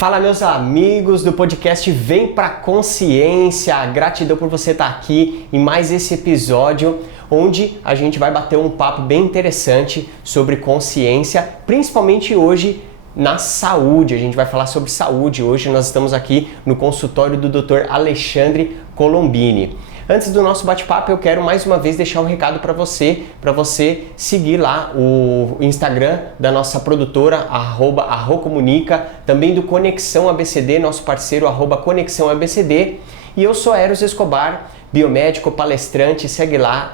Fala, meus amigos do podcast Vem Pra Consciência. Gratidão por você estar aqui em mais esse episódio onde a gente vai bater um papo bem interessante sobre consciência, principalmente hoje na saúde. A gente vai falar sobre saúde. Hoje nós estamos aqui no consultório do Dr. Alexandre Colombini. Antes do nosso bate-papo, eu quero mais uma vez deixar um recado para você seguir lá o Instagram da nossa produtora, @arrocomunica, também do Conexão ABCD, nosso parceiro, @Conexão ABCD. E eu sou Eros Escobar, biomédico, palestrante, segue lá,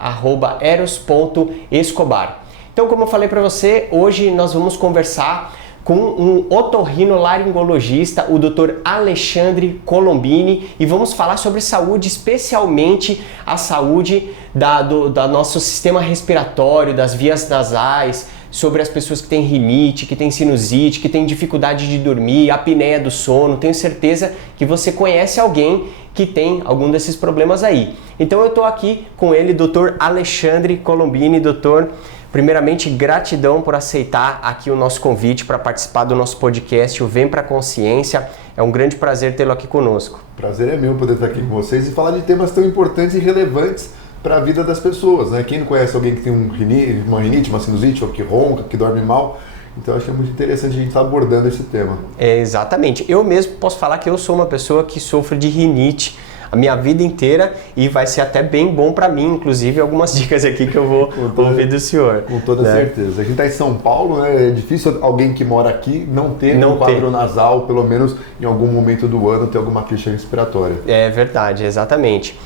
@eros.escobar. Então, como eu falei para você, hoje nós vamos conversar com um otorrinolaringologista, o Dr. Alexandre Colombini, e vamos falar sobre saúde, especialmente a saúde do nosso sistema respiratório, das vias nasais, sobre as pessoas que têm rinite, que têm sinusite, que têm dificuldade de dormir, apneia do sono. Tenho certeza que você conhece alguém que tem algum desses problemas aí. Então eu estou aqui com ele, Dr. Alexandre Colombini. Doutor, primeiramente, gratidão por aceitar aqui o nosso convite para participar do nosso podcast, o Vem Pra Consciência. É um grande prazer tê-lo aqui conosco. Prazer é meu poder estar aqui com vocês e falar de temas tão importantes e relevantes para a vida das pessoas, né? Quem não conhece alguém que tem uma rinite, uma sinusite, ou que ronca, que dorme mal? Então acho que é muito interessante a gente estar abordando esse tema. Exatamente. Eu mesmo posso falar que eu sou uma pessoa que sofre de rinite a minha vida inteira e vai ser até bem bom para mim, inclusive algumas dicas aqui que eu vou ouvir do senhor. Com toda certeza. A gente está em São Paulo, né? É difícil alguém que mora aqui não ter um quadro nasal, pelo menos em algum momento do ano, ter alguma queixa respiratória. É verdade, exatamente.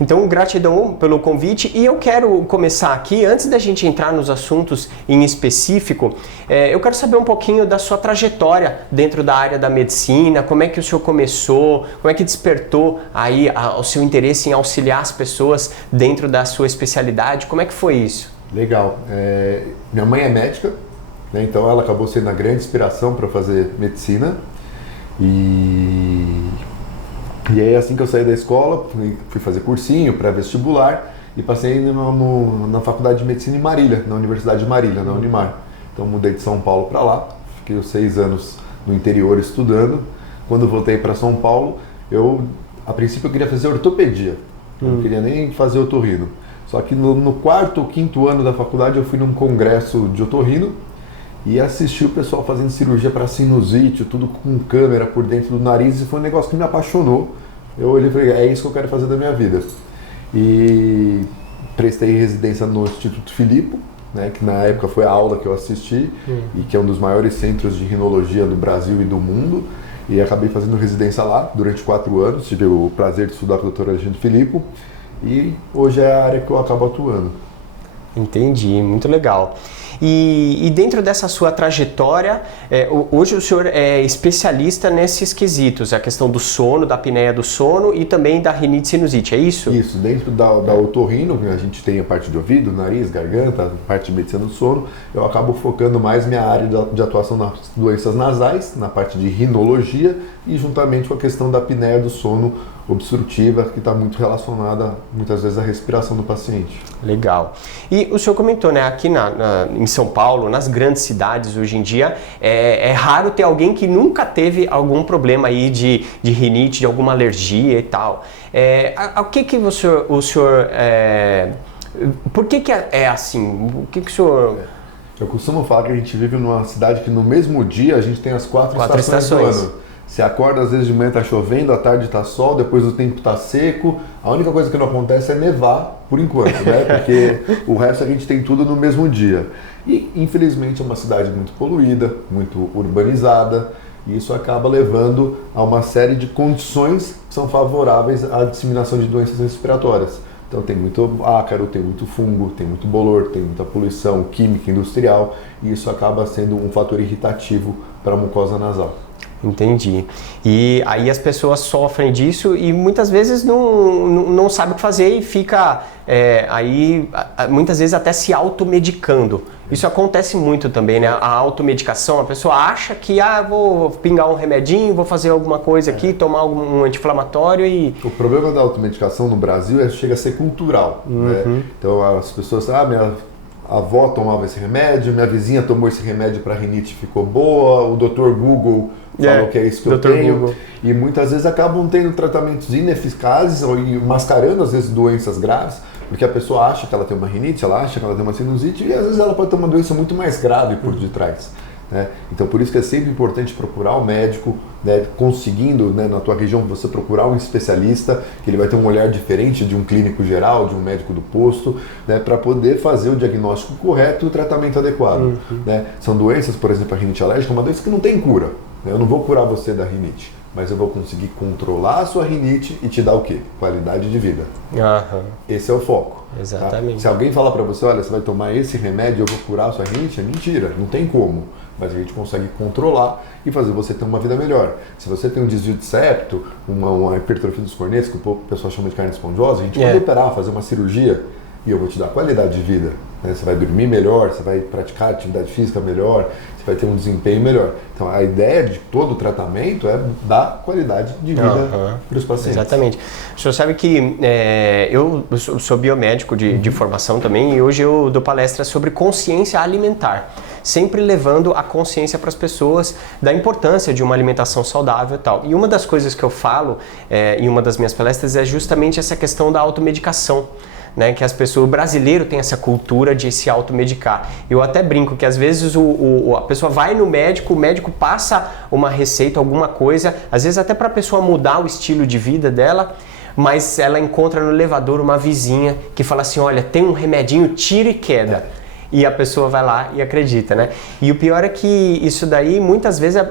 Então, gratidão pelo convite, e eu quero começar aqui, antes da gente entrar nos assuntos em específico, eu quero saber um pouquinho da sua trajetória dentro da área da medicina, como é que o senhor começou, como é que despertou aí o seu interesse em auxiliar as pessoas dentro da sua especialidade, como é que foi isso? Legal. Minha mãe é médica, né, então ela acabou sendo a grande inspiração para fazer medicina, E aí, assim que eu saí da escola, fui fazer cursinho, pré-vestibular e passei na faculdade de medicina em Marília, na Universidade de Marília, na Unimar. Então mudei de São Paulo para lá, fiquei os 6 anos no interior estudando. Quando voltei para São Paulo, a princípio eu queria fazer ortopedia, não queria nem fazer otorrino. Só que no quarto ou quinto ano da faculdade eu fui num congresso de otorrino e assisti o pessoal fazendo cirurgia para sinusite, tudo com câmera por dentro do nariz, e foi um negócio que me apaixonou. Eu olhei e falei, é isso que eu quero fazer da minha vida. E prestei residência no Instituto Filippo, né, que na época foi a aula que eu assisti, e que é um dos maiores centros de rinologia do Brasil e do mundo, e acabei fazendo residência lá durante 4 anos, tive o prazer de estudar com o Dr. Alexandre Filippo, e hoje é a área que eu acabo atuando. Entendi, muito legal. E dentro dessa sua trajetória, hoje o senhor é especialista nesses quesitos, a questão do sono, da apneia do sono e também da rinite sinusite, é isso? Isso, dentro da otorrino, a gente tem a parte de ouvido, nariz, garganta, a parte de medicina do sono, eu acabo focando mais minha área de atuação nas doenças nasais, na parte de rinologia e juntamente com a questão da apneia do sono obstrutiva, que está muito relacionada muitas vezes à respiração do paciente. Legal. E o senhor comentou, né, aqui em São Paulo, nas grandes cidades hoje em dia, é raro ter alguém que nunca teve algum problema aí de rinite, de alguma alergia e tal. O que o senhor por que é assim? O que o senhor... Eu costumo falar que a gente vive numa cidade que no mesmo dia a gente tem as quatro estações do ano. Você acorda, às vezes de manhã está chovendo, à tarde está sol, depois o tempo está seco. A única coisa que não acontece é nevar, por enquanto, né? Porque o resto a gente tem tudo no mesmo dia. E, infelizmente, é uma cidade muito poluída, muito urbanizada, e isso acaba levando a uma série de condições que são favoráveis à disseminação de doenças respiratórias. Então tem muito ácaro, tem muito fungo, tem muito bolor, tem muita poluição química industrial, e isso acaba sendo um fator irritativo para a mucosa nasal. Entendi. E aí as pessoas sofrem disso e muitas vezes não sabem o que fazer e fica muitas vezes até se automedicando. Isso acontece muito também, né? A automedicação, a pessoa acha que vou pingar um remedinho, vou fazer alguma coisa aqui, tomar um anti-inflamatório e... O problema da automedicação no Brasil chega a ser cultural, né? Então as pessoas minha avó tomava esse remédio, minha vizinha tomou esse remédio para rinite e ficou boa, o Dr. Google falam que é isso que eu Dr. tenho. Google. E muitas vezes acabam tendo tratamentos ineficazes ou mascarando, às vezes, doenças graves, porque a pessoa acha que ela tem uma rinite, ela acha que ela tem uma sinusite, e às vezes ela pode ter uma doença muito mais grave por detrás. Né? Então, por isso que é sempre importante procurar o médico, né? Conseguindo, né, na tua região, você procurar um especialista, que ele vai ter um olhar diferente de um clínico geral, de um médico do posto, né, para poder fazer o diagnóstico correto e o tratamento adequado. Né? São doenças, por exemplo, a rinite alérgica é uma doença que não tem cura. Né? Eu não vou curar você da rinite, mas eu vou conseguir controlar a sua rinite e te dar o quê? Qualidade de vida. Esse é o foco. Exatamente. Tá? Se alguém falar para você, olha, você vai tomar esse remédio e eu vou curar a sua rinite, é mentira, não tem como. Mas a gente consegue controlar e fazer você ter uma vida melhor. Se você tem um desvio de septo, uma hipertrofia dos cornetos, que o pessoal chama de carne esponjosa, a gente pode operar, fazer uma cirurgia e eu vou te dar qualidade de vida. Né? Você vai dormir melhor, você vai praticar atividade física melhor, você vai ter um desempenho melhor. Então a ideia de todo o tratamento é dar qualidade de vida para os pacientes. Exatamente. O senhor sabe que eu sou biomédico de formação também e hoje eu dou palestra sobre consciência alimentar. Sempre levando a consciência para as pessoas da importância de uma alimentação saudável e tal. E uma das coisas que eu falo em uma das minhas palestras é justamente essa questão da automedicação. Né, que as pessoas, o brasileiro tem essa cultura de se automedicar. Eu até brinco que às vezes a pessoa vai no médico, o médico passa uma receita, alguma coisa, às vezes até para a pessoa mudar o estilo de vida dela, mas ela encontra no elevador uma vizinha que fala assim, olha, tem um remedinho tiro e queda. E a pessoa vai lá e acredita, né? E o pior é que isso daí, muitas vezes,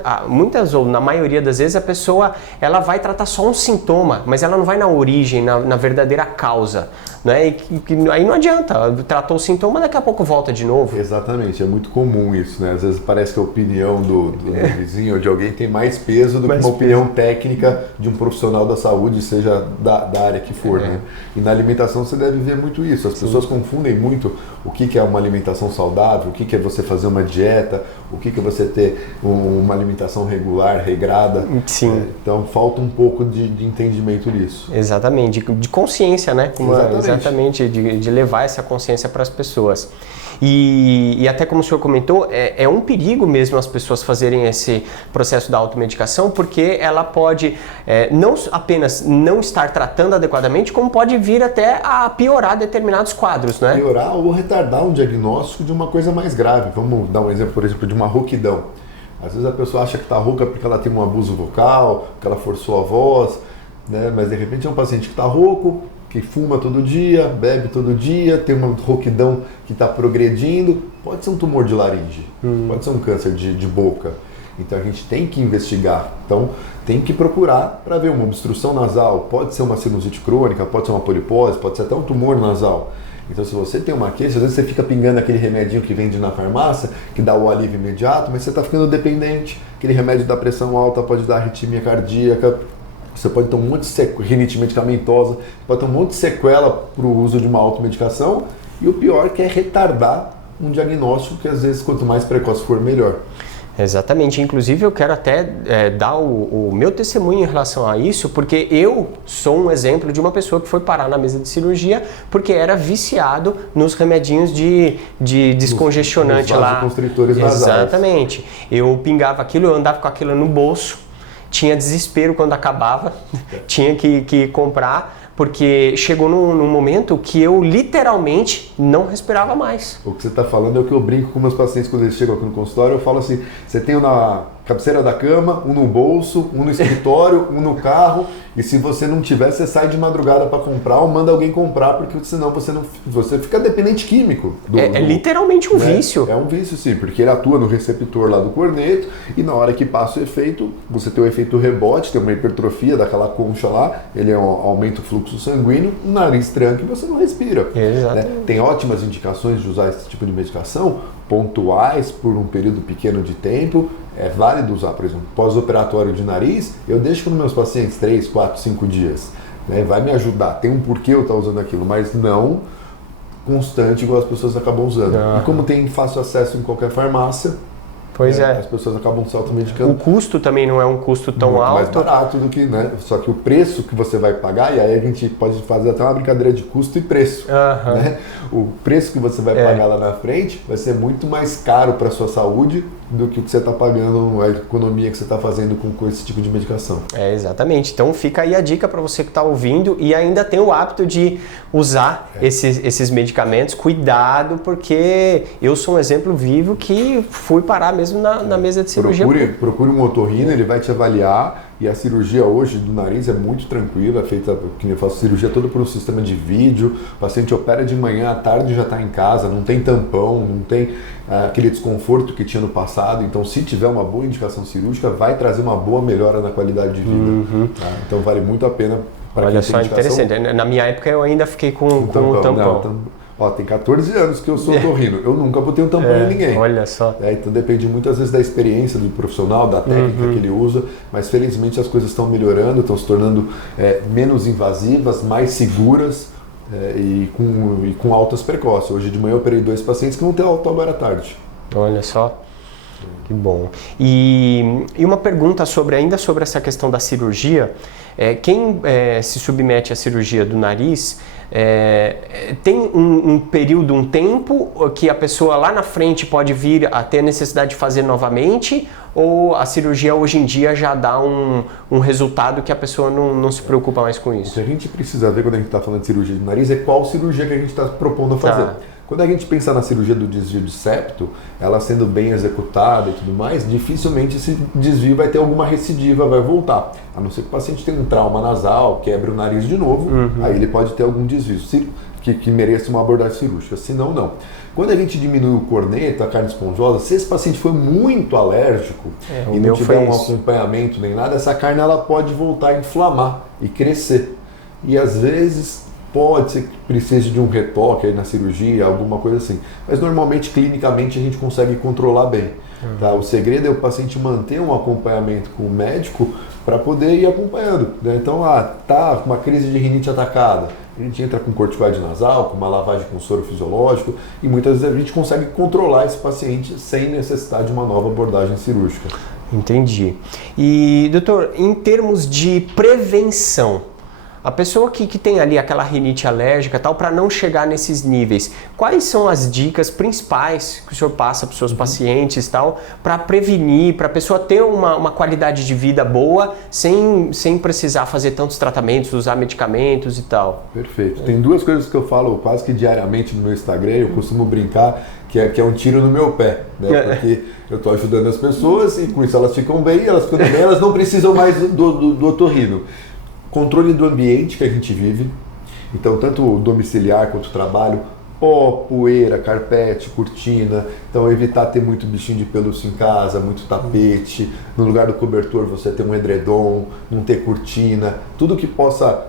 ou na maioria das vezes, a pessoa ela vai tratar só um sintoma, mas ela não vai na origem, na verdadeira causa. Né? E aí não adianta, tratou o sintoma, daqui a pouco volta de novo. Exatamente, é muito comum isso, né? Às vezes parece que a opinião do vizinho ou de alguém tem mais peso do que uma opinião técnica de um profissional da saúde, seja da área que for, né? E na alimentação você deve ver muito isso, as pessoas confundem muito o que é uma alimentação saudável, o que é você fazer uma dieta, o que é você ter uma alimentação regular, regrada. Sim. Então falta um pouco de entendimento nisso. Exatamente, de consciência, né? Exatamente, de levar essa consciência para as pessoas. E até como o senhor comentou, é um perigo mesmo as pessoas fazerem esse processo da automedicação, porque ela pode não apenas não estar tratando adequadamente, como pode vir até a piorar determinados quadros, né? Piorar ou retardar um diagnóstico de uma coisa mais grave. Vamos dar um exemplo, por exemplo, de uma rouquidão. Às vezes a pessoa acha que está rouca porque ela tem um abuso vocal, que ela forçou a voz, né? Mas de repente é um paciente que está rouco, que fuma todo dia, bebe todo dia, tem uma rouquidão que está progredindo, pode ser um tumor de laringe, pode ser um câncer de boca. Então a gente tem que investigar, então tem que procurar para ver uma obstrução nasal, pode ser uma sinusite crônica, pode ser uma polipose, pode ser até um tumor nasal. Então se você tem uma queixa, às vezes você fica pingando aquele remedinho que vende na farmácia, que dá o alívio imediato, mas você está ficando dependente, aquele remédio da pressão alta pode dar arritmia cardíaca, você pode ter um monte de rinite medicamentosa, pode ter um monte de sequela para o uso de uma automedicação e o pior que é retardar um diagnóstico que às vezes quanto mais precoce for, melhor. Exatamente, inclusive eu quero até dar o meu testemunho em relação a isso, porque eu sou um exemplo de uma pessoa que foi parar na mesa de cirurgia porque era viciado nos remedinhos de descongestionante lá. Vasoconstritores nasais. Exatamente, eu pingava aquilo, eu andava com aquilo no bolso, tinha desespero quando acabava, tinha que comprar, porque chegou num momento que eu literalmente não respirava mais. O que você está falando é o que eu brinco com meus pacientes quando eles chegam aqui no consultório, eu falo assim, você tem um na cabeceira da cama, um no bolso, um no escritório, um no carro, e se você não tiver, você sai de madrugada para comprar ou manda alguém comprar, porque senão você fica dependente químico. É literalmente um vício. É um vício, sim, porque ele atua no receptor lá do corneto e na hora que passa o efeito, você tem o efeito rebote, tem uma hipertrofia daquela concha lá, ele aumenta o fluxo sanguíneo, o nariz tranca e você não respira. Exatamente. Né? Tem ótimas indicações de usar esse tipo de medicação, pontuais, por um período pequeno de tempo, é válido usar, por exemplo, pós-operatório de nariz, eu deixo para os meus pacientes 3, 4, 5 dias. Né? Vai me ajudar, tem um porquê eu estar usando aquilo, mas não constante igual as pessoas acabam usando. E como tem fácil acesso em qualquer farmácia, Pois é. As pessoas acabam se automedicando. O custo também não é um custo tão muito alto. mais barato do que, né? Só que o preço que você vai pagar, e aí a gente pode fazer até uma brincadeira de custo e preço. Né? O preço que você vai pagar lá na frente vai ser muito mais caro para a sua saúde do que o que você está pagando, a economia que você está fazendo com esse tipo de medicação. Exatamente. Então fica aí a dica para você que está ouvindo e ainda tem o hábito de usar esses medicamentos. Cuidado, porque eu sou um exemplo vivo que fui parar mesmo na mesa de cirurgia. Procure um otorrino, ele vai te avaliar. E a cirurgia hoje do nariz é muito tranquila, é feita, que eu faço cirurgia toda por um sistema de vídeo. O paciente opera de manhã, à tarde já está em casa, não tem tampão, não tem aquele desconforto que tinha no passado. Então, se tiver uma boa indicação cirúrgica, vai trazer uma boa melhora na qualidade de vida. Tá? Então, vale muito a pena para quem tem indicação. Olha só, interessante. Na minha época, eu ainda fiquei com o tampão. Tem 14 anos que eu sou otorrino. Eu nunca botei um tampão em ninguém. Olha só. Então depende muitas vezes da experiência do profissional, da técnica que ele usa, mas felizmente as coisas estão melhorando, estão se tornando menos invasivas, mais seguras e com altas precoces. Hoje de manhã eu operei 2 pacientes que vão ter alta agora à tarde. Olha só. Que bom. E uma pergunta ainda sobre essa questão da cirurgia. Quem se submete à cirurgia do nariz tem um período, um tempo que a pessoa lá na frente pode vir a ter necessidade de fazer novamente, ou a cirurgia hoje em dia já dá um resultado que a pessoa não se preocupa mais com isso? O que a gente precisa ver quando a gente está falando de cirurgia de nariz é qual cirurgia que a gente está propondo a fazer. Quando a gente pensa na cirurgia do desvio de septo, ela sendo bem executada e tudo mais, dificilmente esse desvio vai ter alguma recidiva, vai voltar. A não ser que o paciente tenha um trauma nasal, quebre o nariz de novo, aí ele pode ter algum desvio que mereça uma abordagem cirúrgica, senão não. Quando a gente diminui o corneto, a carne esponjosa, se esse paciente for muito alérgico e não tiver um acompanhamento nem nada, essa carne ela pode voltar a inflamar e crescer. E às vezes pode ser que precise de um retoque aí na cirurgia, alguma coisa assim. Mas normalmente, clinicamente, a gente consegue controlar bem. Tá? O segredo é o paciente manter um acompanhamento com o médico para poder ir acompanhando. Né? Então, tá com uma crise de rinite atacada. A gente entra com corticoide nasal, com uma lavagem com soro fisiológico e muitas vezes a gente consegue controlar esse paciente sem necessidade de uma nova abordagem cirúrgica. Entendi. E, doutor, em termos de prevenção, a pessoa que tem ali aquela rinite alérgica tal, para não chegar nesses níveis, quais são as dicas principais que o senhor passa para os seus pacientes tal, para prevenir, para a pessoa ter uma qualidade de vida boa sem precisar fazer tantos tratamentos, usar medicamentos e tal? Perfeito. Tem 2 coisas que eu falo quase que diariamente no meu Instagram, eu costumo brincar que é um tiro no meu pé, né? Porque eu estou ajudando as pessoas e com isso elas ficam bem, elas não precisam mais do otorrino. Controle do ambiente que a gente vive, então tanto o domiciliar quanto o trabalho, pó, poeira, carpete, cortina, então evitar ter muito bichinho de pelúcia em casa, muito tapete, no lugar do cobertor você ter um edredom, não ter cortina, tudo que possa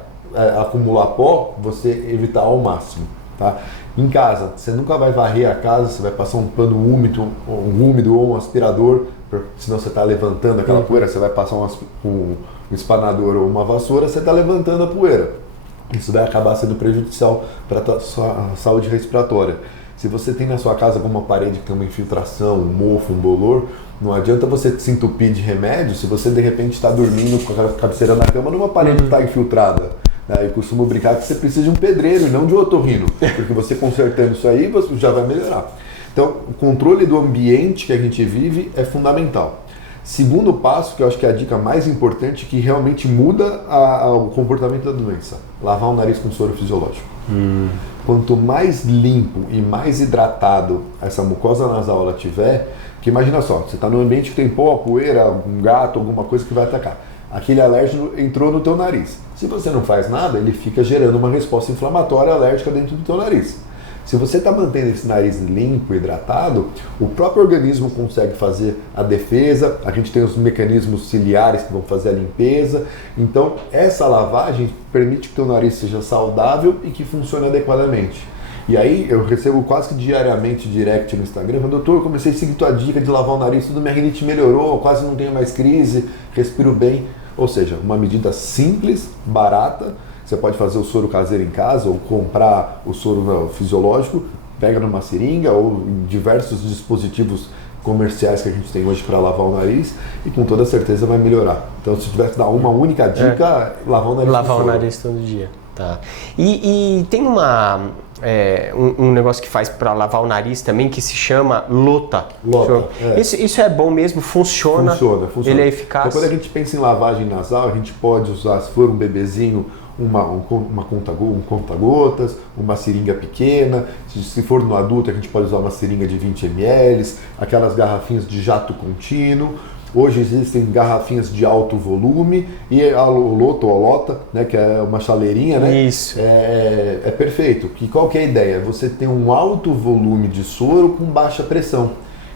acumular pó, você evitar ao máximo. Tá? Em casa, você nunca vai varrer a casa, você vai passar um pano úmido ou um aspirador, senão você está levantando aquela poeira, você vai passar um espanador ou uma vassoura, você está levantando a poeira. Isso vai acabar sendo prejudicial para a sua saúde respiratória. Se você tem na sua casa alguma parede que tem uma infiltração, um mofo, um bolor, não adianta você se entupir de remédio se você de repente está dormindo com a cabeceira na cama numa parede que está infiltrada. Eu costumo brincar que você precisa de um pedreiro e não de um otorrino, porque você consertando isso aí, você já vai melhorar. Então, o controle do ambiente que a gente vive é fundamental. Segundo passo, que eu acho que é a dica mais importante, que realmente muda o comportamento da doença: lavar o nariz com soro fisiológico. Quanto mais limpo e mais hidratado essa mucosa nasal ela tiver, porque imagina só, você está num ambiente que tem pó, poeira, um gato, alguma coisa que vai atacar. Aquele alérgeno entrou no teu nariz. Se você não faz nada, ele fica gerando uma resposta inflamatória alérgica dentro do teu nariz. Se você está mantendo esse nariz limpo, hidratado, o próprio organismo consegue fazer a defesa, a gente tem os mecanismos ciliares que vão fazer a limpeza. Então, essa lavagem permite que o teu nariz seja saudável e que funcione adequadamente. E aí, eu recebo quase que diariamente direct no Instagram, falando: doutor, eu comecei a seguir tua dica de lavar o nariz, tudo, minha rinite melhorou, quase não tenho mais crise, respiro bem. Ou seja, uma medida simples, barata. Você pode fazer o soro caseiro em casa ou comprar o soro fisiológico, pega numa seringa ou em diversos dispositivos comerciais que a gente tem hoje para lavar o nariz e com toda certeza vai melhorar. Então, se tivesse que dar uma única dica, lavar o nariz. Lavar o nariz todo dia. Tá. E tem um negócio que faz para lavar o nariz também que se chama Lota. Isso é bom mesmo? Funciona? Funciona. Ele é eficaz? Então, quando a gente pensa em lavagem nasal, a gente pode usar, se for um bebezinho, um conta-gotas, uma seringa pequena. Se for no adulto, a gente pode usar uma seringa de 20 ml, aquelas garrafinhas de jato contínuo. Hoje existem garrafinhas de alto volume e a Lota, né, que é uma chaleirinha, né? Isso. É perfeito. E qual que é a ideia? Você tem um alto volume de soro com baixa pressão.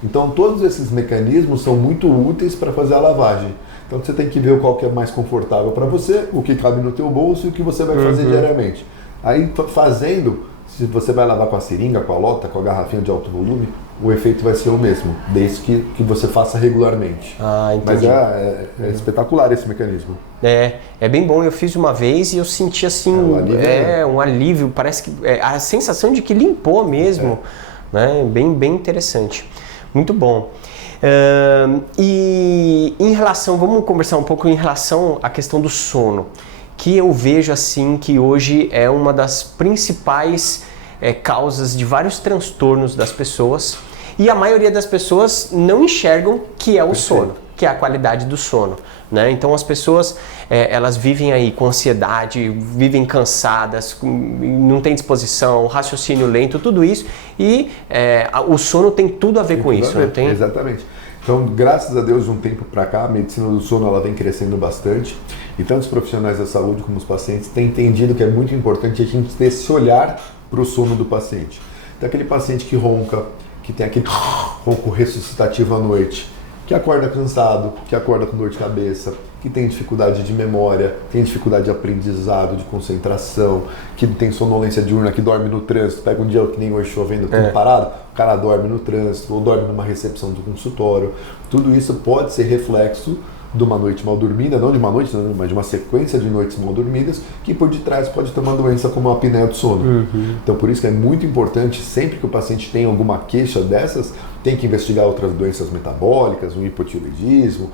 Então todos esses mecanismos são muito úteis para fazer a lavagem. Então você tem que ver qual que é mais confortável para você, o que cabe no teu bolso e o que você vai fazer diariamente. Aí fazendo, se você vai lavar com a seringa, com a Lota, com a garrafinha de alto volume, o efeito vai ser o mesmo, desde que você faça regularmente. Entendi. Mas é espetacular esse mecanismo. É bem bom. Eu fiz uma vez e eu senti assim um alívio. Parece que a sensação de que limpou mesmo, né? Bem interessante. Muito bom. E em relação, vamos conversar um pouco em relação à questão do sono, que eu vejo assim que hoje é uma das principais causas de vários transtornos das pessoas, e a maioria das pessoas não enxergam que é o sono, que é a qualidade do sono, né? Então as pessoas elas vivem aí com ansiedade, vivem cansadas, não tem disposição, raciocínio lento, tudo isso, e o sono tem tudo a ver com isso, não tem? Exatamente. Então, graças a Deus, de um tempo para cá, a medicina do sono ela vem crescendo bastante, e tanto os profissionais da saúde como os pacientes têm entendido que é muito importante a gente ter esse olhar para o sono do paciente. Então, aquele paciente que ronca, que tem aquele ronco ressuscitativo à noite, que acorda cansado, que acorda com dor de cabeça, que tem dificuldade de memória, tem dificuldade de aprendizado, de concentração, que tem sonolência diurna, que dorme no trânsito, pega um dia que nem hoje chovendo, tudo parado, o cara dorme no trânsito, ou dorme numa recepção do consultório. Tudo isso pode ser reflexo de uma noite mal dormida, não de uma noite, mas de uma sequência de noites mal dormidas, que por detrás pode ter uma doença como a apneia do sono. Então por isso que é muito importante, sempre que o paciente tem alguma queixa dessas, tem que investigar outras doenças metabólicas, um hipotireoidismo,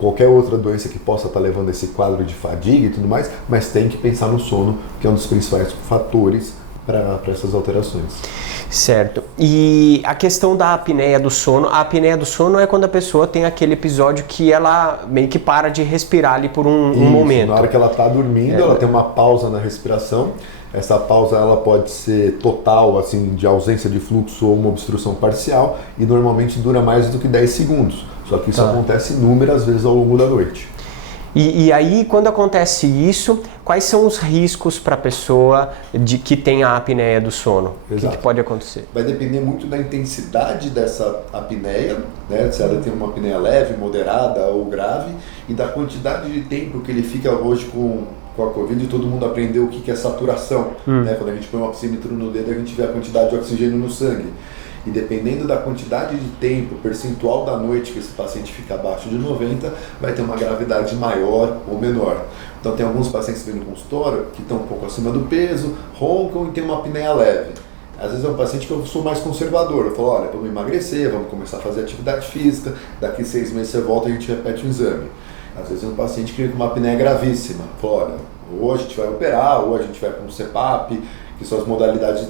qualquer outra doença que possa estar levando esse quadro de fadiga e tudo mais, mas tem que pensar no sono, que é um dos principais fatores para essas alterações. Certo. E a questão da apneia do sono, a apneia do sono é quando a pessoa tem aquele episódio que ela meio que para de respirar ali por um momento. Na hora que ela está dormindo, ela tem uma pausa na respiração. Essa pausa ela pode ser total, assim, de ausência de fluxo ou uma obstrução parcial, e normalmente dura mais do que 10 segundos. Só que isso acontece inúmeras vezes ao longo da noite. E aí, quando acontece isso, quais são os riscos para a pessoa que tem a apneia do sono? O que pode acontecer? Vai depender muito da intensidade dessa apneia, né? Se ela tem uma apneia leve, moderada ou grave, e da quantidade de tempo que ele fica hoje com a Covid, e todo mundo aprendeu o que é saturação. Né? Quando a gente põe um oxímetro no dedo, a gente vê a quantidade de oxigênio no sangue. E dependendo da quantidade de tempo, percentual da noite que esse paciente fica abaixo de 90, vai ter uma gravidade maior ou menor. Então tem alguns pacientes que vêm no consultório que estão um pouco acima do peso, roncam e tem uma apneia leve. Às vezes é um paciente que eu sou mais conservador, eu falo, olha, vamos emagrecer, vamos começar a fazer atividade física, daqui 6 meses você volta e a gente repete o exame. Às vezes é um paciente que vem com uma apneia gravíssima, fala, olha, ou a gente vai operar, ou a gente vai com um CPAP, que são as modalidades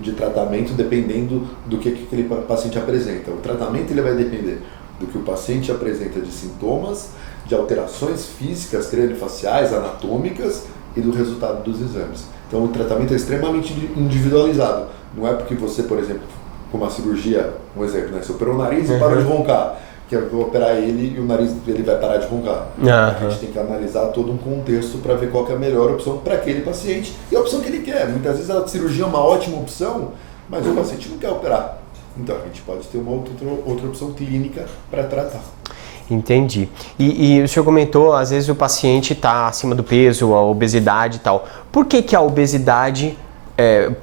de tratamento dependendo do que aquele paciente apresenta. O tratamento ele vai depender do que o paciente apresenta de sintomas, de alterações físicas, craniofaciais, anatômicas e do resultado dos exames. Então o tratamento é extremamente individualizado. Não é porque você, por exemplo, com uma cirurgia, um exemplo, né? Você operou o nariz e parou de roncar, que eu vou operar ele e o nariz dele vai parar de roncar. A gente tem que analisar todo um contexto para ver qual que é a melhor opção para aquele paciente e a opção que ele quer. Muitas vezes a cirurgia é uma ótima opção, mas o paciente não quer operar. Então a gente pode ter uma outra opção clínica para tratar. Entendi. E o senhor comentou, às vezes o paciente está acima do peso, a obesidade e tal. Por que a obesidade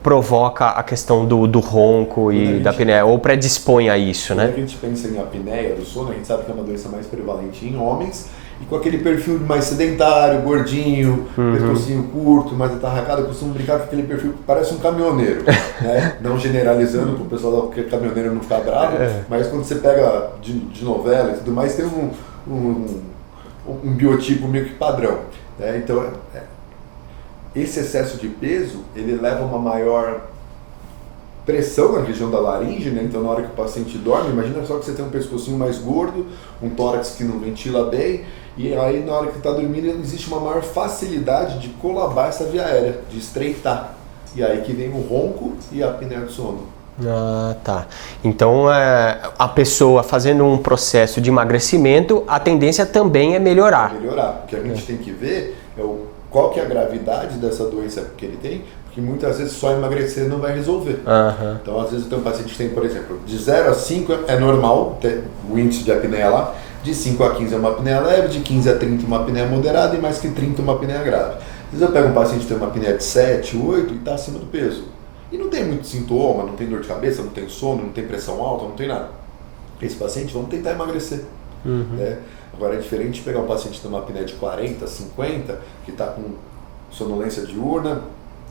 provoca a questão do ronco e da apneia, ou predispõe a isso, né? Quando a gente pensa em apneia do sono, a gente sabe que é uma doença mais prevalente em homens E com aquele perfil mais sedentário, gordinho, pescocinho curto, mais atarracado, eu costumo brincar com aquele perfil que parece um caminhoneiro, né? Não generalizando para o pessoal que caminhoneiro não ficar bravo, mas quando você pega de novela e tudo mais, tem um biotipo meio que padrão, né? Então, esse excesso de peso, ele leva a uma maior pressão na região da laringe, né? Então na hora que o paciente dorme, imagina só que você tem um pescocinho mais gordo, um tórax que não ventila bem, e aí na hora que está dormindo existe uma maior facilidade de colabar essa via aérea, de estreitar. E aí que vem o ronco e a apneia do sono. Ah, tá. Então a pessoa fazendo um processo de emagrecimento, a tendência também é melhorar. Melhorar. O que a gente tem que ver é qual que é a gravidade dessa doença que ele tem, porque muitas vezes só emagrecer não vai resolver. Então, às vezes, eu tenho um paciente que tem, por exemplo, de 0 a 5 é normal ter o índice de apneia lá, de 5 a 15 é uma apneia leve, de 15 a 30 uma apneia moderada e mais que 30 uma apneia grave. Às vezes eu pego um paciente que tem uma apneia de 7, 8 e está acima do peso. E não tem muito sintoma, não tem dor de cabeça, não tem sono, não tem pressão alta, não tem nada. Esse paciente, vamos tentar emagrecer. Né? Agora é diferente de pegar um paciente que tem uma apneia de 40, 50, que está com sonolência diurna,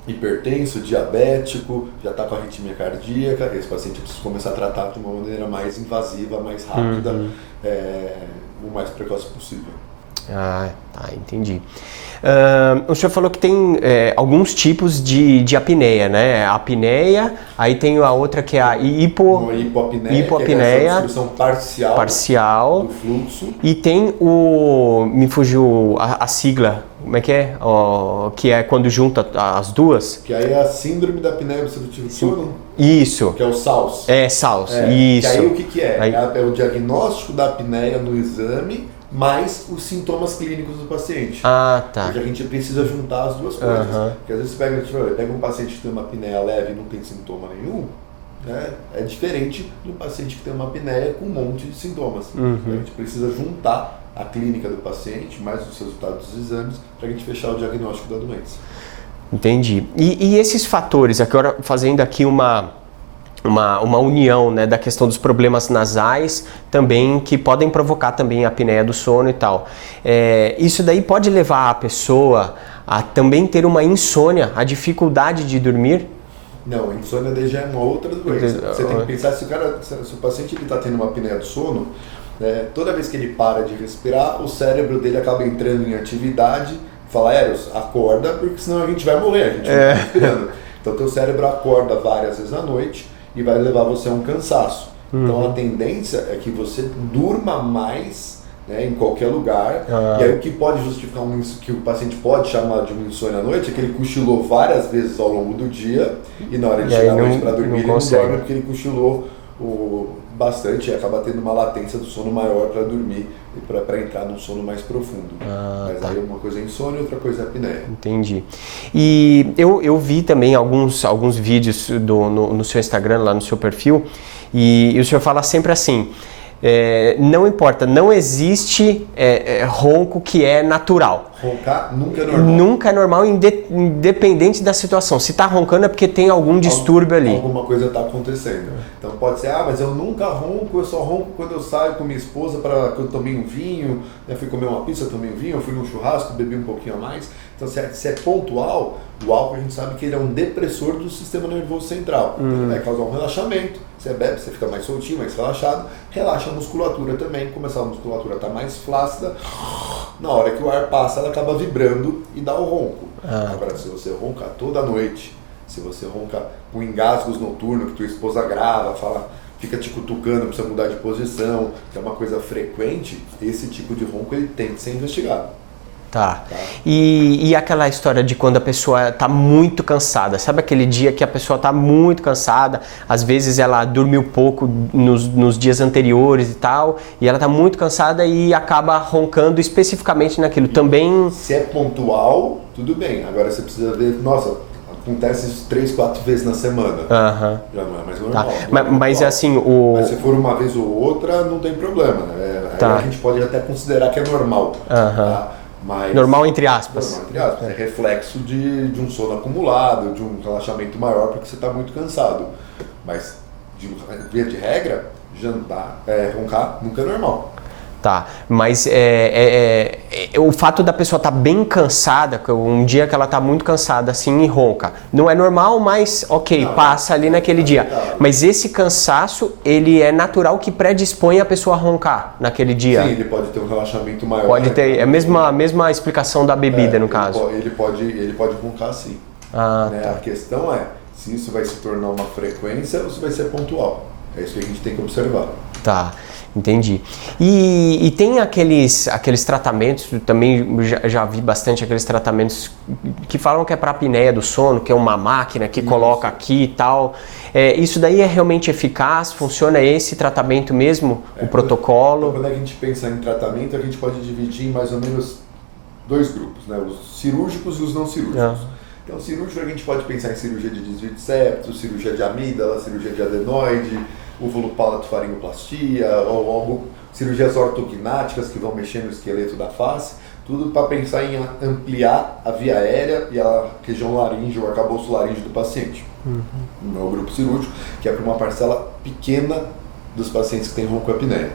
hipertenso, diabético, já está com arritmia cardíaca. Esse paciente eu preciso começar a tratar de uma maneira mais invasiva, mais rápida, o mais precoce possível. Ah, tá, entendi. O senhor falou que tem alguns tipos de apneia, né? A apneia, aí tem a outra que é a hipoapneia, que é essa obstrução parcial do fluxo. E tem me fugiu a sigla, como é que é? Que é quando junta as duas? Que aí é a síndrome da apneia obstrutiva do sono. Isso. Que é o SALS. SALS, isso. Que aí o que é? Aí... É o diagnóstico da apneia no exame, mais os sintomas clínicos do paciente. Ah, tá. Porque a gente precisa juntar as duas coisas. Porque às vezes você pega um paciente que tem uma apneia leve e não tem sintoma nenhum, né? É diferente de um paciente que tem uma apneia com um monte de sintomas. A gente precisa juntar a clínica do paciente, mais os resultados dos exames, para a gente fechar o diagnóstico da doença. Entendi. E esses fatores, agora fazendo aqui uma união, né, da questão dos problemas nasais também, que podem provocar também a apneia do sono e tal. Isso daí pode levar a pessoa a também ter uma insônia, a dificuldade de dormir? Não, a insônia daí já é uma outra doença. Você tem que pensar, se o paciente está tendo uma apneia do sono, toda vez que ele para de respirar, o cérebro dele acaba entrando em atividade, fala, Eros, acorda, porque senão a gente vai morrer, a gente não está respirando. Então, teu cérebro acorda várias vezes à noite e vai levar você a um cansaço. Então, a tendência é que você durma mais, né, em qualquer lugar. E aí, o que pode justificar que o paciente pode chamar de uma insônia à noite é que ele cochilou várias vezes ao longo do dia e na hora de chegar à noite para dormir, ele não dorme porque ele cochilou bastante e acaba tendo uma latência do sono maior para dormir e para entrar num sono mais profundo. Mas aí uma coisa é insônia e outra coisa é apneia. Entendi. E eu vi também alguns vídeos no seu Instagram, lá no seu perfil, e o senhor fala sempre assim, não importa, não existe ronco que é natural. Roncar nunca é normal. Nunca é normal, independente da situação. Se está roncando é porque tem algum distúrbio ali. Alguma coisa está acontecendo. Então pode ser, mas eu nunca ronco, eu só ronco quando eu saio com minha esposa para que eu tomei um vinho, fui comer uma pizza, tomei um vinho, eu fui num churrasco, bebi um pouquinho a mais. Então se é pontual, o álcool a gente sabe que ele é um depressor do sistema nervoso central. Ele vai causar um relaxamento, você bebe, você fica mais soltinho, mais relaxado, relaxa a musculatura também, começa a musculatura a estar mais flácida, na hora que o ar passa ela acaba vibrando e dá o ronco. Agora se você ronca toda noite, se você ronca com engasgos noturnos, que tua esposa grava, fica te cutucando, precisa mudar de posição, que é uma coisa frequente, esse tipo de ronco ele tem que ser investigado. Tá. E aquela história de quando a pessoa está muito cansada, sabe aquele dia que a pessoa está muito cansada, às vezes ela dormiu pouco nos dias anteriores e tal, e ela está muito cansada e acaba roncando especificamente naquilo também. Se é pontual, tudo bem, agora você precisa ver, acontece isso 3, 4 vezes na semana, já não é mais normal. Mas assim, mas se for uma vez ou outra, não tem problema, né? Aí a gente pode até considerar que é normal, tá? Mas, normal entre aspas. Normal entre aspas. É reflexo de um sono acumulado, de um relaxamento maior porque você está muito cansado. Mas, via de regra, roncar nunca é normal. Tá, mas o fato da pessoa estar bem cansada, um dia que ela está muito cansada assim e ronca, não é normal, mas ok, não, passa ali naquele dia. Mas esse cansaço, ele é natural que predispõe a pessoa a roncar naquele dia? Sim, ele pode ter um relaxamento maior. Pode ter, é a mesma explicação da bebida no caso? Ele pode roncar sim. Tá. A questão é se isso vai se tornar uma frequência ou se vai ser pontual. É isso que a gente tem que observar. Tá. Entendi. E tem aqueles tratamentos, também já vi bastante aqueles tratamentos que falam que é para apneia do sono, que é uma máquina que coloca aqui e tal. Isso daí é realmente eficaz? Funciona esse tratamento mesmo, o protocolo? Quando a gente pensa em tratamento, a gente pode dividir em mais ou menos 2 grupos, né? Os cirúrgicos e os não cirúrgicos. Então, cirúrgico, a gente pode pensar em cirurgia de desvio de septo, cirurgia de amígdala, cirurgia de adenoide, uvulopalato-faringoplastia, ou cirurgias ortognáticas que vão mexer no esqueleto da face, tudo para pensar em ampliar a via aérea e a região laríngea, o arcabouço laríngeo do paciente. No meu grupo cirúrgico, que é para uma parcela pequena dos pacientes que têm roncoapneia.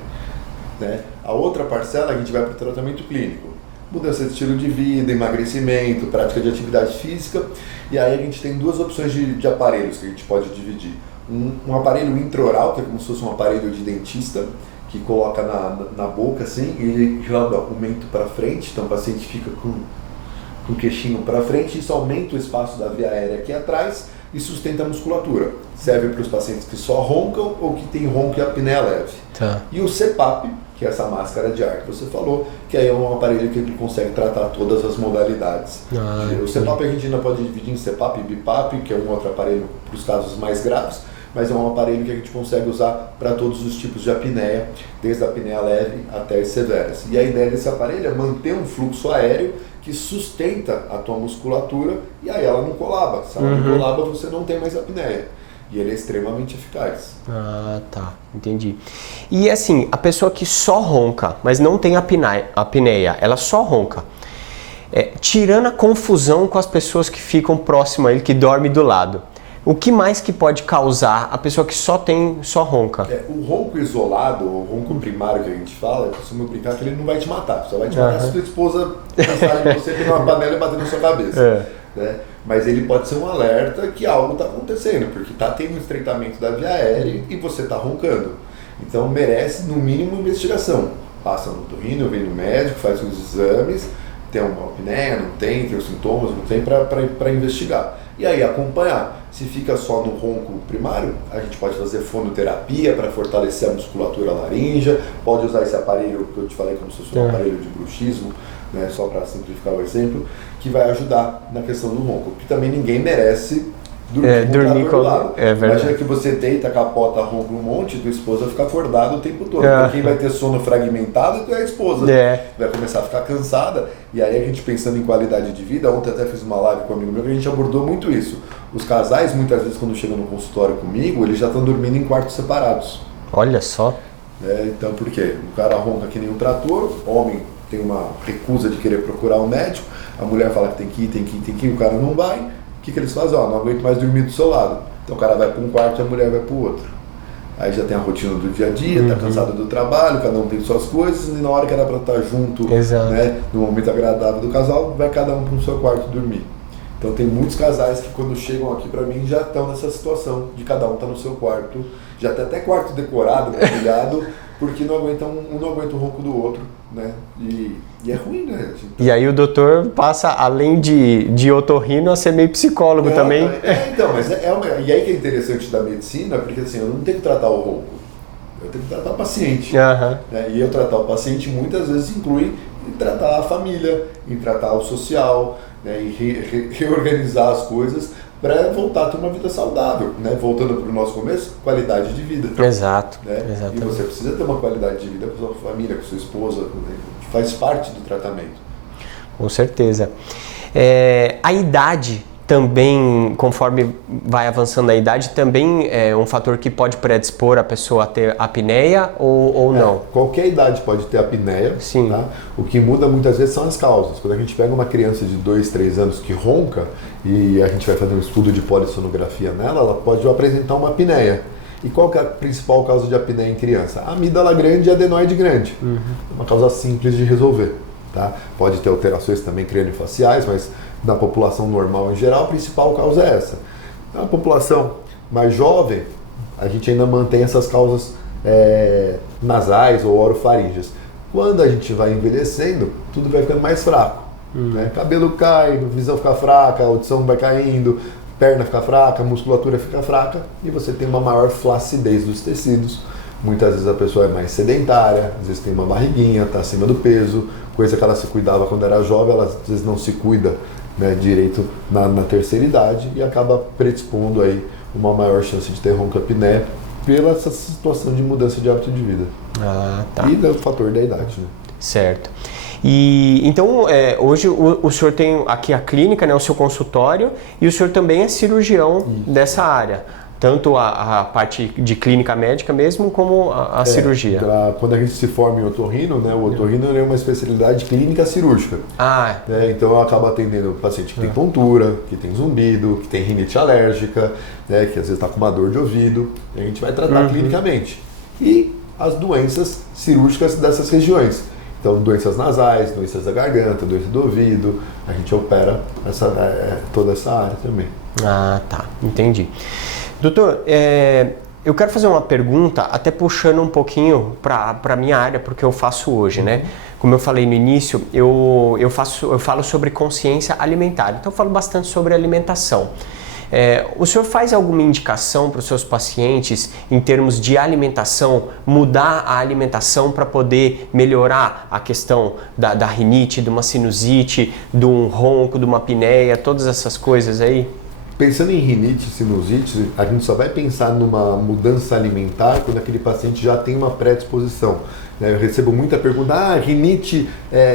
Né? A outra parcela a gente vai para o tratamento clínico. Mudança de estilo de vida, emagrecimento, prática de atividade física. E aí a gente tem 2 opções de aparelhos que a gente pode dividir. Um aparelho intraoral, que é como se fosse um aparelho de dentista, que coloca na boca assim, e ele joga o mento para frente, então o paciente fica com o queixinho para frente, isso aumenta o espaço da via aérea aqui atrás e sustenta a musculatura. Serve para os pacientes que só roncam ou que tem ronco e apneia leve. Tá. E o CPAP, que é essa máscara de ar que você falou, que aí é um aparelho que ele consegue tratar todas as modalidades. O CPAP a gente ainda pode dividir em CPAP e BIPAP, que é um outro aparelho para os casos mais graves, mas é um aparelho que a gente consegue usar para todos os tipos de apneia, desde a apneia leve até as severas. E a ideia desse aparelho é manter um fluxo aéreo que sustenta a tua musculatura e aí ela não colaba. Se ela não colaba, você não tem mais apneia. E ele é extremamente eficaz. Ah, tá. Entendi. E assim, a pessoa que só ronca, mas não tem apneia, ela só ronca. Tirando a confusão com as pessoas que ficam próximo a ele, que dorme do lado. O que mais que pode causar a pessoa que só ronca? O ronco isolado, o ronco primário que a gente fala, eu costumo brincar que ele não vai te matar. Só vai te matar se tua esposa pensar em você pegar uma panela e bater na sua cabeça. Né? Mas ele pode ser um alerta que algo está acontecendo, porque está tendo um estreitamento da via aérea e você está roncando. Então merece, no mínimo, investigação. Passa no otorrino, vem no médico, faz os exames, tem uma apneia, não tem os sintomas, não tem, para investigar. E aí acompanhar. Se fica só no ronco primário, a gente pode fazer fonoterapia para fortalecer a musculatura laríngea, pode usar esse aparelho que eu te falei como se fosse um aparelho de bruxismo, né, só para simplificar o exemplo, que vai ajudar na questão do ronco, porque também ninguém merece dormir com o lado. Imagina que você deita, capota, ronca um monte, tua esposa fica acordada o tempo todo. Então quem vai ter sono fragmentado é a esposa. Vai começar a ficar cansada. E aí a gente pensando em qualidade de vida, ontem até fiz uma live com um amigo meu que a gente abordou muito isso. Os casais, muitas vezes, quando chegam no consultório comigo, eles já estão dormindo em quartos separados. Olha só. Então por quê? O cara ronca que nem um trator, o homem tem uma recusa de querer procurar um médico, a mulher fala que tem que ir, o cara não vai. O que eles fazem? Não aguento mais dormir do seu lado. Então o cara vai para um quarto e a mulher vai para o outro. Aí já tem a rotina do dia a dia, tá cansado do trabalho, cada um tem suas coisas, e na hora que era para estar junto, né, no momento agradável do casal, vai cada um para o seu quarto dormir. Então tem muitos casais que quando chegam aqui para mim já estão nessa situação de cada um tá no seu quarto, já tem até quarto decorado, mobiliado, porque não aguenta um não aguenta o ronco do outro, né? E é ruim, né? E aí o doutor passa, além de otorrino, a ser meio psicólogo também. Então, mas e aí que é interessante da medicina, porque assim, eu não tenho que tratar o ronco, eu tenho que tratar o paciente. Né? E eu tratar o paciente muitas vezes inclui em tratar a família, em tratar o social, né? E reorganizar as coisas para voltar a ter uma vida saudável, né? Voltando para o nosso começo, qualidade de vida. Exato. Né? E você precisa ter uma qualidade de vida com a sua família, com a sua esposa, né? Que faz parte do tratamento. Com certeza. A idade também, conforme vai avançando a idade, também é um fator que pode predispor a pessoa a ter apneia ou não? Qualquer idade pode ter apneia. Sim. Tá? O que muda muitas vezes são as causas. Quando a gente pega uma criança de 2, 3 anos que ronca e a gente vai fazer um estudo de polissonografia nela, ela pode apresentar uma apneia. E qual que é a principal causa de apneia em criança? Amígdala grande e adenoide grande. É uma causa simples de resolver. Tá? Pode ter alterações também craniofaciais, mas na população normal em geral, a principal causa é essa. Na população mais jovem, a gente ainda mantém essas causas nasais ou orofaríngeas. Quando a gente vai envelhecendo, tudo vai ficando mais fraco. Né? Cabelo cai, visão fica fraca, audição vai caindo, perna fica fraca, musculatura fica fraca e você tem uma maior flacidez dos tecidos. Muitas vezes a pessoa é mais sedentária, às vezes tem uma barriguinha, está acima do peso, coisa que ela se cuidava quando era jovem, ela às vezes não se cuida, né, direito na terceira idade e acaba predispondo aí uma maior chance de ter roncoapneia pela essa situação de mudança de hábito de vida. Tá. E do fator da idade. Né? Certo. E então, hoje o senhor tem aqui a clínica, né, o seu consultório, e o senhor também é cirurgião dessa área, tanto a parte de clínica médica mesmo, como a cirurgia. Quando a gente se forma em otorrino, né, o otorrino é uma especialidade clínica cirúrgica. Então eu acabo atendendo o paciente que tem tontura, que tem zumbido, que tem rinite alérgica, né, que às vezes está com uma dor de ouvido, e a gente vai tratar clinicamente. E as doenças cirúrgicas dessas regiões. Então, doenças nasais, doenças da garganta, doença do ouvido, a gente opera toda essa área também. Tá, entendi. Doutor, eu quero fazer uma pergunta, até puxando um pouquinho para a minha área, porque eu faço hoje, né? Como eu falei no início, eu falo sobre consciência alimentar, então eu falo bastante sobre alimentação. O senhor faz alguma indicação para os seus pacientes em termos de alimentação, mudar a alimentação para poder melhorar a questão da rinite, de uma sinusite, de um ronco, de uma apneia, todas essas coisas aí? Pensando em rinite, sinusite, a gente só vai pensar numa mudança alimentar quando aquele paciente já tem uma predisposição. Eu recebo muita pergunta, rinite,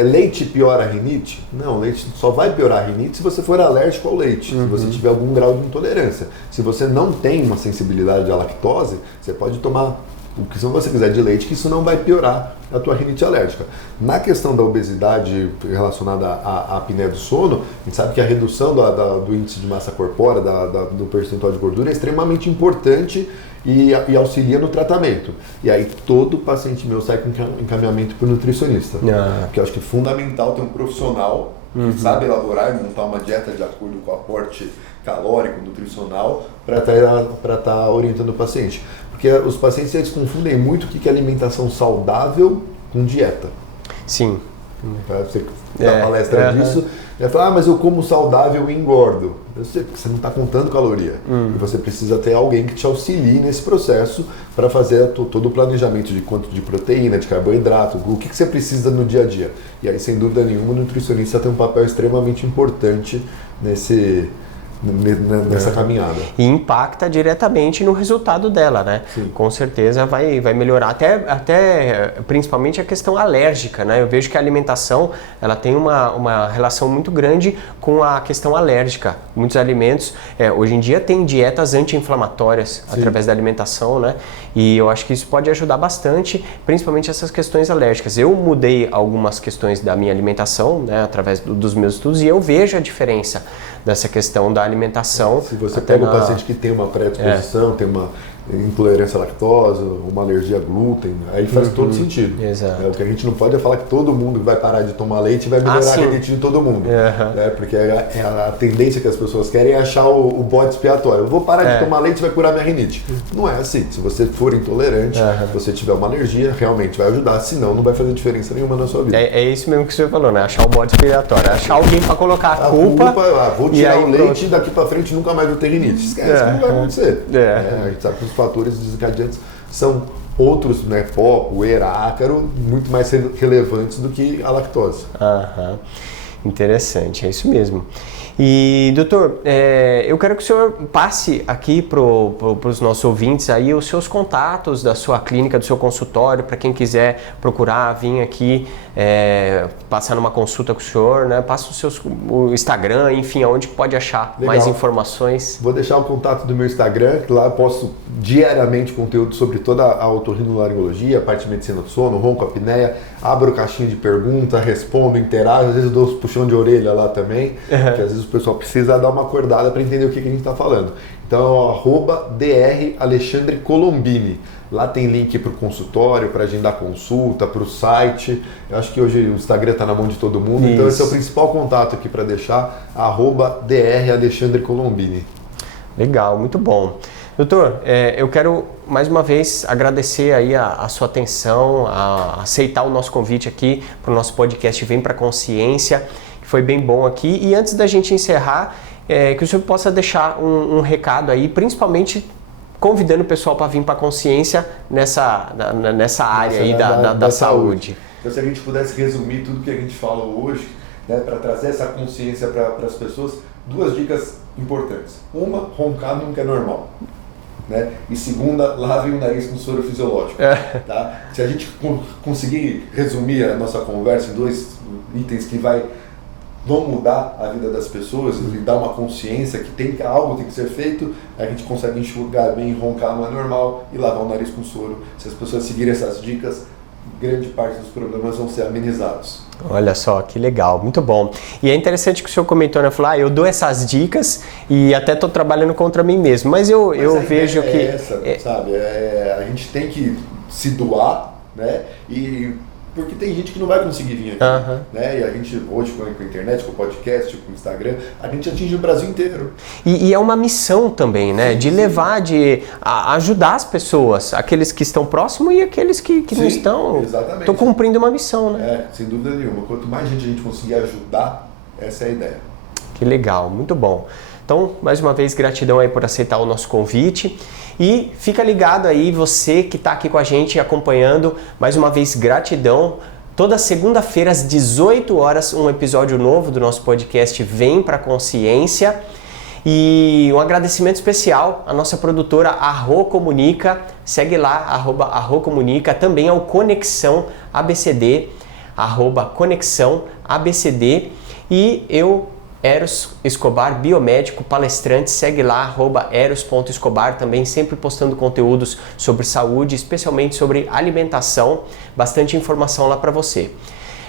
leite piora a rinite? Não, leite só vai piorar a rinite se você for alérgico ao leite, se você tiver algum grau de intolerância. Se você não tem uma sensibilidade à lactose, você pode tomar o que você quiser de leite, que isso não vai piorar a tua rinite alérgica. Na questão da obesidade relacionada à apneia do sono, a gente sabe que a redução do índice de massa corpórea, do percentual de gordura é extremamente importante e auxilia no tratamento. E aí todo paciente meu sai com encaminhamento para o nutricionista. Porque eu acho que é fundamental ter um profissional que sabe elaborar e montar uma dieta de acordo com o aporte calórico, nutricional, para estar orientando o paciente. Porque os pacientes eles confundem muito o que é alimentação saudável com dieta. Sim. Você dá palestra disso, e fala, mas eu como saudável e engordo. Eu sei, porque você não está contando caloria. E você precisa ter alguém que te auxilie nesse processo para fazer todo o planejamento de quanto de proteína, de carboidrato, o que você precisa no dia a dia. E aí, sem dúvida nenhuma, o nutricionista tem um papel extremamente importante nessa caminhada. E impacta diretamente no resultado dela, né? Sim. Com certeza vai melhorar, até principalmente a questão alérgica, né? Eu vejo que a alimentação ela tem uma relação muito grande com a questão alérgica. Muitos alimentos, hoje em dia tem dietas anti-inflamatórias através da alimentação, né? E eu acho que isso pode ajudar bastante, principalmente essas questões alérgicas. Eu mudei algumas questões da minha alimentação, né, através dos meus estudos, e eu vejo a diferença dessa questão da alimentação. Se você pega um paciente que tem uma predisposição, tem uma intolerância à lactose, uma alergia a glúten, aí faz todo sentido. Exato. O que a gente não pode é falar que todo mundo vai parar de tomar leite e vai melhorar a rinite de todo mundo. Né? Porque a tendência que as pessoas querem é achar o bode expiatório. Eu vou parar de tomar leite e vai curar minha rinite. Não é assim. Se você for intolerante, se você tiver uma alergia, realmente vai ajudar. Senão, não vai fazer diferença nenhuma na sua vida. É isso mesmo que você falou, né? Achar o bode expiatório. Achar alguém para colocar a culpa. Vou tirar o leite e daqui para frente nunca mais vou ter rinite. Esquece que não vai acontecer. A gente sabe que os fatores desencadeantes são outros, né, pó, poeira, ácaro, muito mais relevantes do que a lactose. Interessante, é isso mesmo. E, doutor, eu quero que o senhor passe aqui para os nossos ouvintes aí os seus contatos da sua clínica, do seu consultório, para quem quiser procurar, vir aqui, passar numa consulta com o senhor, né? Passa o Instagram, enfim, aonde pode achar mais informações. Vou deixar o contato do meu Instagram, que lá eu posto diariamente conteúdo sobre toda a otorrinolaringologia, a parte de medicina do sono, ronco, apneia, abro caixinha de pergunta, respondo, interajo, às vezes eu dou uns puxão de orelha lá também, que às vezes pessoal precisa dar uma acordada para entender o que a gente está falando. Então é o @Dr. Alexandre Colombini. Lá tem link para o consultório, para agendar consulta, para o site. Eu acho que hoje o Instagram está na mão de todo mundo, Então esse é o principal contato aqui para deixar, @Dr. Alexandre Colombini. Legal, muito bom. Doutor, eu quero mais uma vez agradecer aí a sua atenção, a aceitar o nosso convite aqui para o nosso podcast Vem Pra Consciência, que foi bem bom aqui. E antes da gente encerrar, que o senhor possa deixar um recado aí, principalmente convidando o pessoal para vir para a consciência nessa área aí da saúde. Então, se a gente pudesse resumir tudo que a gente falou hoje, né, para trazer essa consciência para as pessoas, 2 dicas importantes. Uma, roncar nunca é normal. Né? E segunda, lavem o nariz com soro fisiológico. Tá? Se a gente conseguir resumir a nossa conversa em 2 itens que vão mudar a vida das pessoas e dar uma consciência que algo tem que ser feito, a gente consegue enxugar bem, roncar não é normal e lavar o nariz com soro. Se as pessoas seguirem essas dicas, grande parte dos problemas vão ser amenizados. Olha só, que legal, muito bom. E é interessante que o senhor comentou, né? Falou, eu dou essas dicas e até estou trabalhando contra mim mesmo, mas eu vejo que... Sabe? A gente tem que se doar, né? Porque tem gente que não vai conseguir vir aqui, né? E a gente, hoje com a internet, com o podcast, com o Instagram, a gente atinge o Brasil inteiro. E é uma missão também, né? De levar, de ajudar as pessoas, aqueles que estão próximos e aqueles que não estão. Exatamente. Estão cumprindo uma missão, né? Sem dúvida nenhuma. Quanto mais gente a gente conseguir ajudar, essa é a ideia. Que legal, muito bom. Então, mais uma vez, gratidão aí por aceitar o nosso convite. E fica ligado aí, você que está aqui com a gente acompanhando, mais uma vez, gratidão. Toda segunda-feira, às 18 horas, um episódio novo do nosso podcast Vem Pra Consciência. E um agradecimento especial à nossa produtora Arro Comunica. Segue lá, @Arro Comunica. Também ao Conexão ABCD, @Conexão ABCD. E eu... Eros Escobar, biomédico, palestrante, segue lá, @eros.escobar, também sempre postando conteúdos sobre saúde, especialmente sobre alimentação, bastante informação lá para você.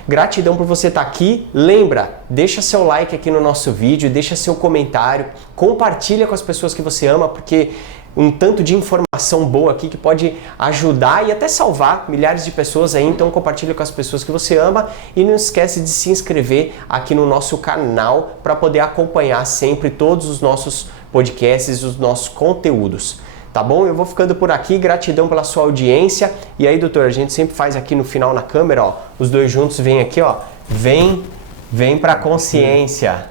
Gratidão por você estar aqui. Lembra, deixa seu like aqui no nosso vídeo, deixa seu comentário, compartilha com as pessoas que você ama, porque um tanto de informação boa aqui que pode ajudar e até salvar milhares de pessoas aí, então compartilha com as pessoas que você ama e não esquece de se inscrever aqui no nosso canal para poder acompanhar sempre todos os nossos podcasts, os nossos conteúdos. Tá bom? Eu vou ficando por aqui, gratidão pela sua audiência. E aí, doutor, a gente sempre faz aqui no final na câmera, ó, os dois juntos vem aqui, ó, vem pra consciência.